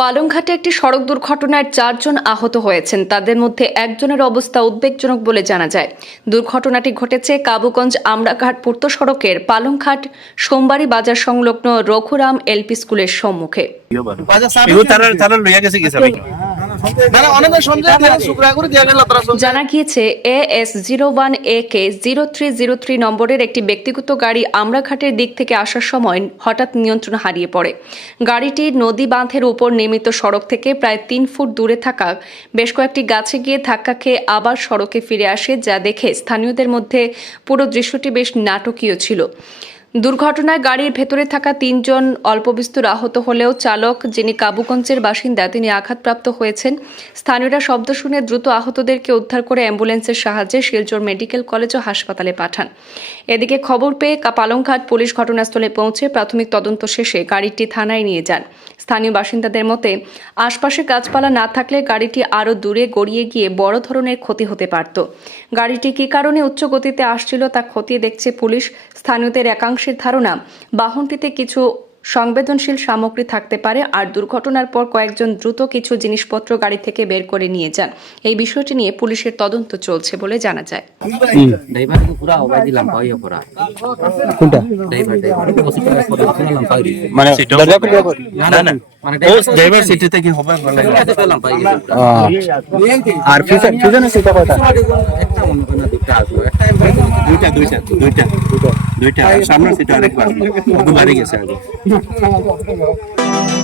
পালংঘাটে একটি সড়ক দুর্ঘটনায় চারজন আহত হয়েছেন। তাদের মধ্যে একজনের অবস্থা উদ্বেগজনক বলে জানা যায়। দুর্ঘটনাটি ঘটেছে কাবুগঞ্জ আমরাঘাট পূর্ত সড়কের পালংঘাট সোমবারি বাজার সংলগ্ন রঘুরাম এলপি স্কুলের সম্মুখে। জানা গিয়েছে A S zero one A K zero three zero three নম্বরের একটি ব্যক্তিগত গাড়ি আমরাঘাটের দিক থেকে আসার সময় হঠাৎ নিয়ন্ত্রণ হারিয়ে পড়ে। গাড়িটি নদী বাঁধের উপর নির্মিত সড়ক থেকে প্রায় তিন ফুট দূরে থাকা বেশ কয়েকটি গাছে গিয়ে ধাক্কা খেয়ে আবার সড়কে ফিরে আসে যা দেখে স্থানীয়দের মধ্যে পুরো দৃশ্যটি বেশ নাটকীয় ছিল। দুর্ঘটনায় গাড়ির ভেতরে থাকা তিনজন অল্পবিস্তর আহত হলেও চালক, যিনি কাবুগঞ্জের বাসিন্দা, তিনি আঘাতপ্রাপ্ত হয়েছেন। স্থানীয়রা শব্দ শুনে দ্রুত আহতদেরকে উদ্ধার করে অ্যাম্বুলেন্সের সাহায্যে শিলচর মেডিকেল কলেজ ও হাসপাতালে পাঠান। এদিকে খবর পেয়ে পালংঘাট পুলিশ ঘটনাস্থলে পৌঁছে প্রাথমিক তদন্ত শেষে গাড়িটি থানায় নিয়ে যান। স্থানীয় বাসিন্দাদের মতে, আশপাশে গাছপালা না থাকলে গাড়িটি আরও দূরে গড়িয়ে গিয়ে বড় ধরনের ক্ষতি হতে পারত। গাড়িটি কী কারণে উচ্চ গতিতে আসছিল তা খতিয়ে দেখছে পুলিশ। স্থানীয়দের একাংশের ধারণা বাহনটিতে কিছু সংবেদনশীল সামগ্রী থাকতে পারে আর দুর্ঘটনার পর কয়েকজন দ্রুত কিছু জিনিসপত্র গাড়ি থেকে বের করে নিয়ে যান। এই বিষয়টি নিয়ে পুলিশের তদন্ত চলছে বলে জানা যায়। মানে মানে আর মনে দুইটা দুইটা। দুইটা। দুইটা সামনে সেটা আরেকবার দুবারই গেছে আগে।